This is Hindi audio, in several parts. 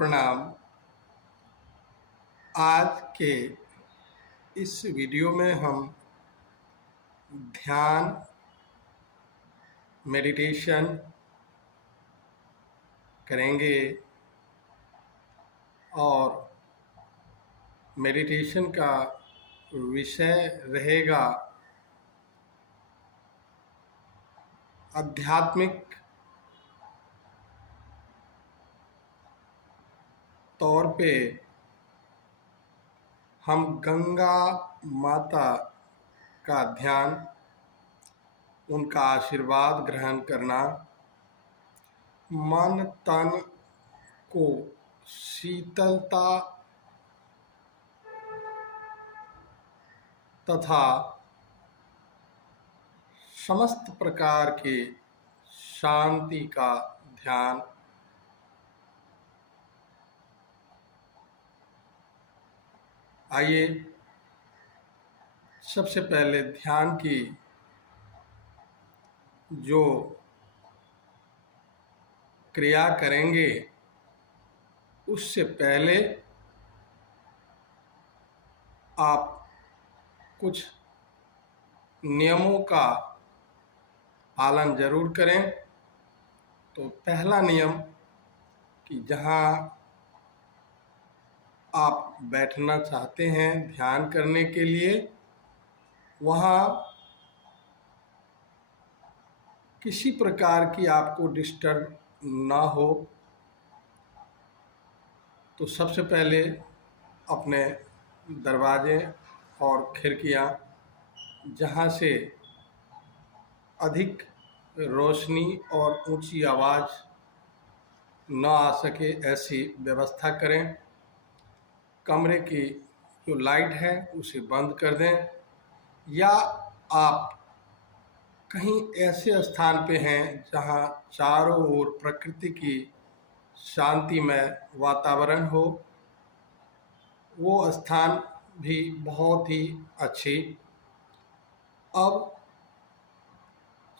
प्रणाम। आज के इस वीडियो में हम ध्यान, मेडिटेशन करेंगे और मेडिटेशन का विषय रहेगा आध्यात्मिक तौर पे हम गंगा माता का ध्यान, उनका आशीर्वाद ग्रहण करना, मन तन को शीतलता तथा समस्त प्रकार के शांति का ध्यान। आइए सबसे पहले ध्यान की जो क्रिया करेंगे उससे पहले आप कुछ नियमों का पालन जरूर करें। तो पहला नियम कि जहाँ आप बैठना चाहते हैं ध्यान करने के लिए, वहाँ किसी प्रकार की आपको डिस्टर्ब ना हो। तो सबसे पहले अपने दरवाजे और खिड़कियाँ जहाँ से अधिक रोशनी और ऊंची आवाज़ न आ सके ऐसी व्यवस्था करें। कमरे की जो लाइट है उसे बंद कर दें, या आप कहीं ऐसे स्थान पे हैं जहां चारों ओर प्रकृति की शांतिमय वातावरण हो, वो स्थान भी बहुत ही अच्छी। अब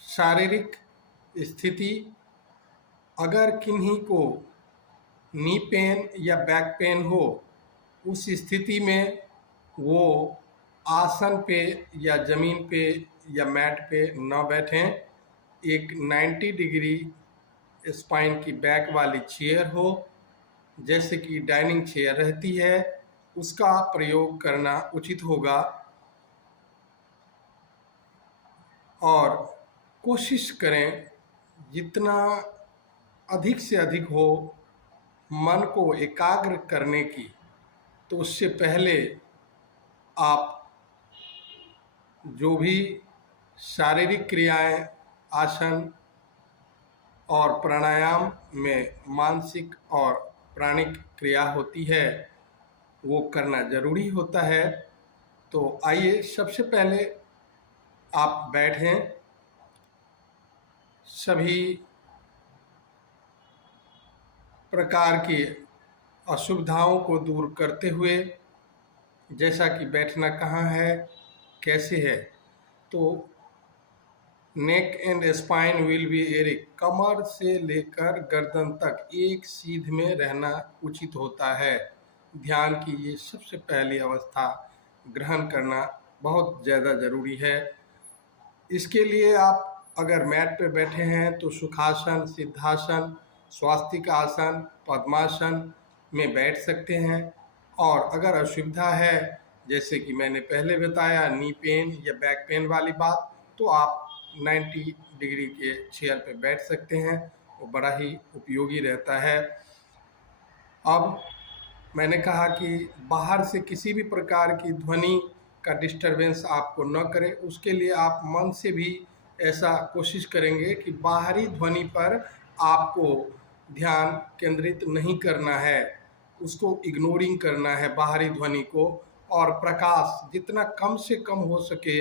शारीरिक स्थिति, अगर किन्हीं को नी पेन या बैक पेन हो, उस स्थिति में वो आसन पे या ज़मीन पे या मैट पे न बैठें। एक 90 डिग्री स्पाइन की बैक वाली चेयर हो, जैसे कि डाइनिंग चेयर रहती है, उसका प्रयोग करना उचित होगा। और कोशिश करें जितना अधिक से अधिक हो मन को एकाग्र करने की। तो उससे पहले आप जो भी शारीरिक क्रियाएं, आसन और प्राणायाम में मानसिक और प्राणिक क्रिया होती है, वो करना जरूरी होता है। तो आइए सबसे पहले आप बैठें, सभी प्रकार की असुविधाओं को दूर करते हुए, जैसा कि बैठना कहाँ है, कैसे है। तो neck and spine will be erect, कमर से लेकर गर्दन तक एक सीध में रहना उचित होता है। ध्यान की ये सबसे पहली अवस्था ग्रहण करना बहुत ज़्यादा ज़रूरी है। इसके लिए आप अगर मैट पे बैठे हैं तो सुखासन, सिद्धासन, स्वास्तिक आसन, पद्मासन में बैठ सकते हैं। और अगर असुविधा है, जैसे कि मैंने पहले बताया, नी पेन या बैक पेन वाली बात, तो आप 90 डिग्री के चेयर पे बैठ सकते हैं, वो बड़ा ही उपयोगी रहता है। अब मैंने कहा कि बाहर से किसी भी प्रकार की ध्वनि का डिस्टरबेंस आपको न करे। उसके लिए आप मन से भी ऐसा कोशिश करेंगे कि बाहरी ध्वनि पर आपको ध्यान केंद्रित नहीं करना है, उसको इग्नोरिंग करना है बाहरी ध्वनि को। और प्रकाश जितना कम से कम हो सके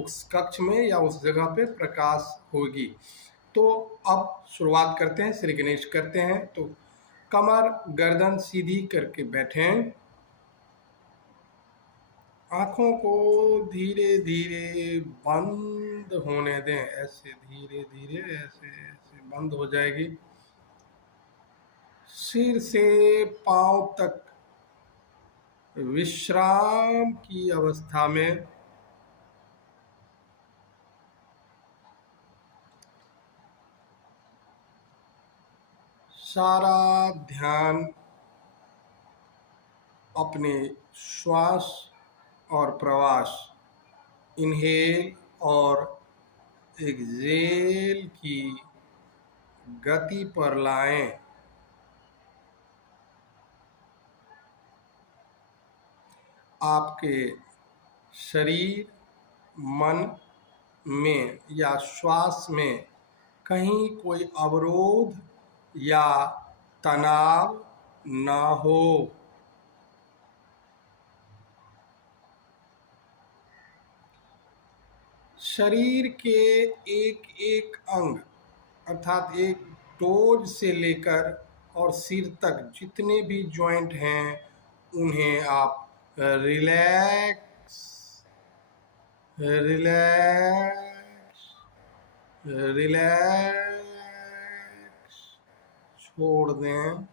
उस कक्ष में या उस जगह पे प्रकाश होगी। तो अब शुरुआत करते हैं, श्री गणेश करते हैं। तो कमर गर्दन सीधी करके बैठें, आँखों को धीरे धीरे बंद होने दें। ऐसे धीरे धीरे ऐसे ऐसे बंद हो जाएगी। सिर से पांव तक विश्राम की अवस्था में सारा ध्यान अपने श्वास और प्रवास, इनहेल और एक्सहेल की गति पर लाएं। आपके शरीर, मन में या श्वास में कहीं कोई अवरोध या तनाव ना हो। शरीर के एक एक अंग अर्थात एक टोज से लेकर और सिर तक जितने भी जॉइंट हैं उन्हें आप रिलैक्स रिलैक्स रिलैक्स छोड़ दें।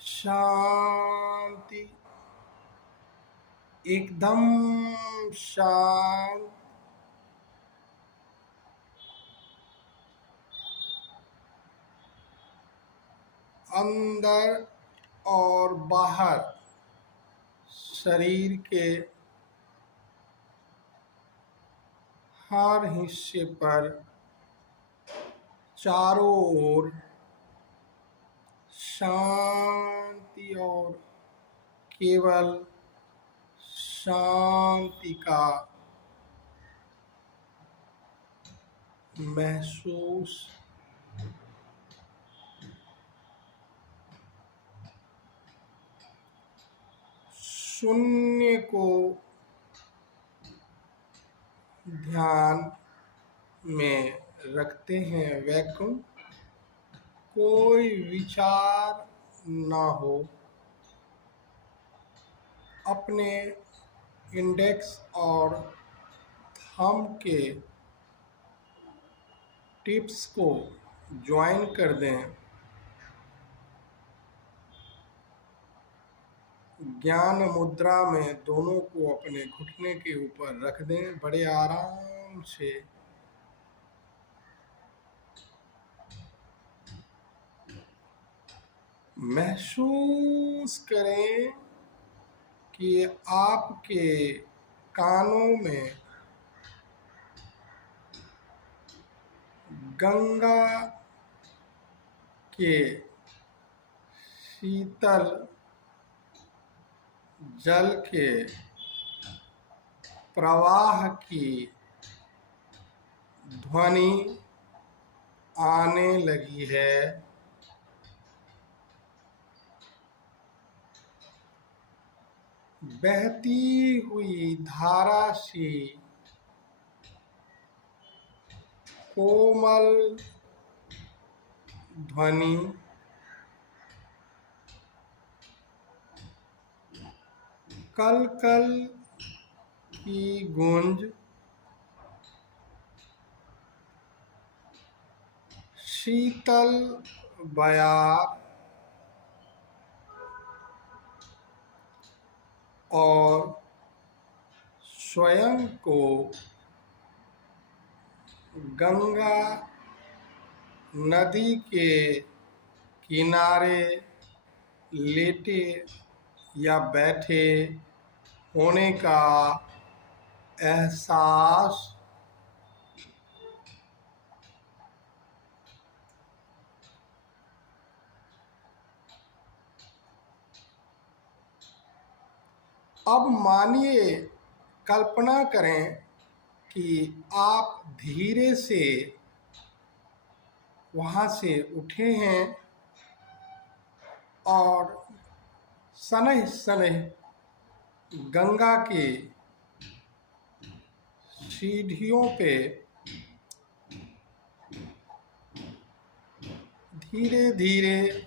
शांति, एकदम शांत। अंदर और बाहर शरीर के हर हिस्से पर चारों ओर शांति और केवल शांति का महसूस शून्य को ध्यान में रखते हैं। वैक्यूम, कोई विचार ना हो। अपने इंडेक्स और थंब के टिप्स को ज्वाइन कर दें। ज्ञान मुद्रा में दोनों को अपने घुटने के ऊपर रख दें। बड़े आराम से महसूस करें कि आपके कानों में गंगा के शीतल जल के प्रवाह की ध्वनि आने लगी है। बहती हुई धारा सी कोमल ध्वनि कल कल की गूंज शीतल बयार और स्वयं को गंगा नदी के किनारे लेटे या बैठे होने का एहसास अब मानिए, कल्पना करें कि आप धीरे से वहाँ से उठे हैं और सनह सनह गंगा के सीढ़ियों पे धीरे धीरे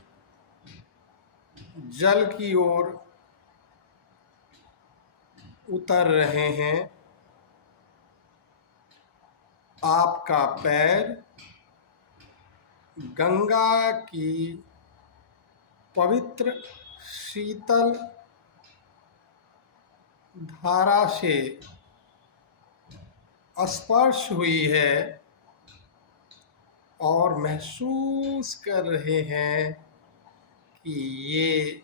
जल की ओर उतर रहे हैं। आपका पैर गंगा की पवित्र शीतल धारा से स्पर्श हुई है और महसूस कर रहे हैं कि ये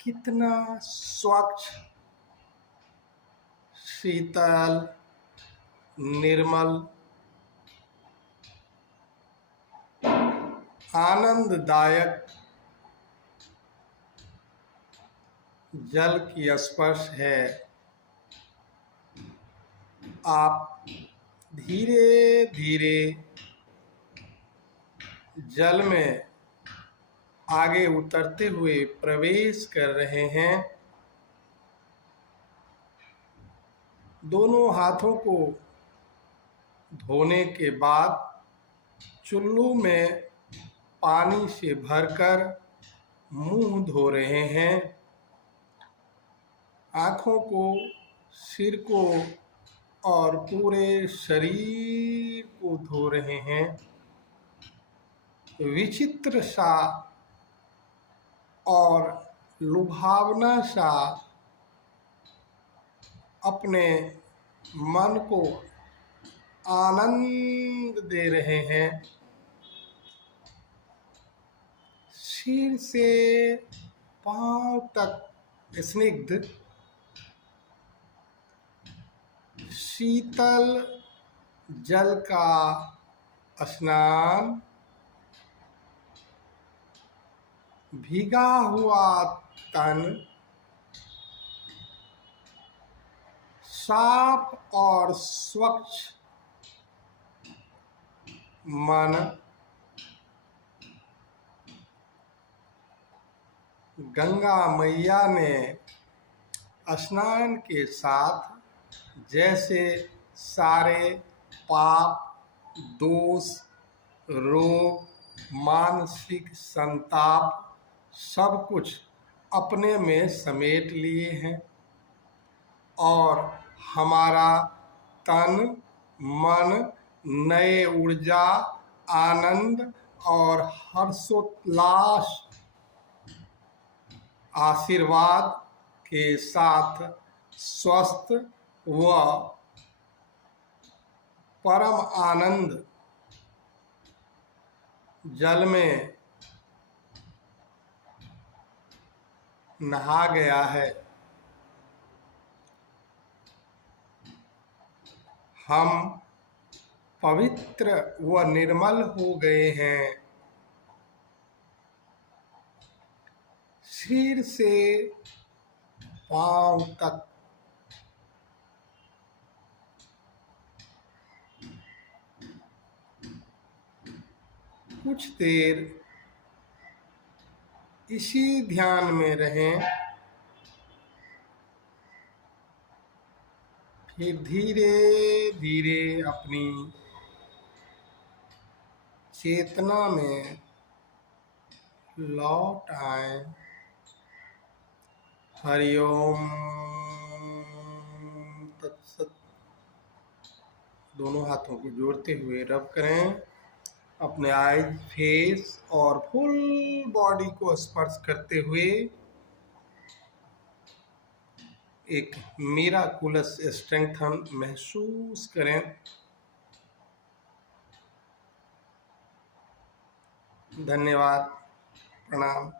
कितना स्वच्छ, शीतल, निर्मल, आनंददायक जल की स्पर्श है। आप धीरे धीरे जल में आगे उतरते हुए प्रवेश कर रहे हैं। दोनों हाथों को धोने के बाद चुल्लू में पानी से भरकर मुंह धो रहे हैं। आँखों को, सिर को और पूरे शरीर को धो रहे हैं। विचित्र सा और लुभावना सा अपने मन को आनंद दे रहे हैं। सिर से पांव तक स्निग्ध शीतल जल का स्नान, भीगा हुआ तन, साफ और स्वच्छ मन, गंगा मैया ने स्नान के साथ जैसे सारे पाप, दोष, रोग, मानसिक संताप सब कुछ अपने में समेट लिए हैं और हमारा तन, मन नए ऊर्जा, आनंद और हर्षोल्लास, आशीर्वाद के साथ स्वस्थ व परम आनंद जल में नहा गया है। हम पवित्र व निर्मल हो गए हैं। सिर से पांव तक कुछ देर इसी ध्यान में रहें, फिर धीरे धीरे अपनी चेतना में लौट आए। हरिओम तत्सत। दोनों हाथों को जोड़ते हुए रब करें। अपने आईज, फेस और फुल बॉडी को स्पर्श करते हुए एक मिराकुलस स्ट्रेंथन महसूस करें। धन्यवाद। प्रणाम।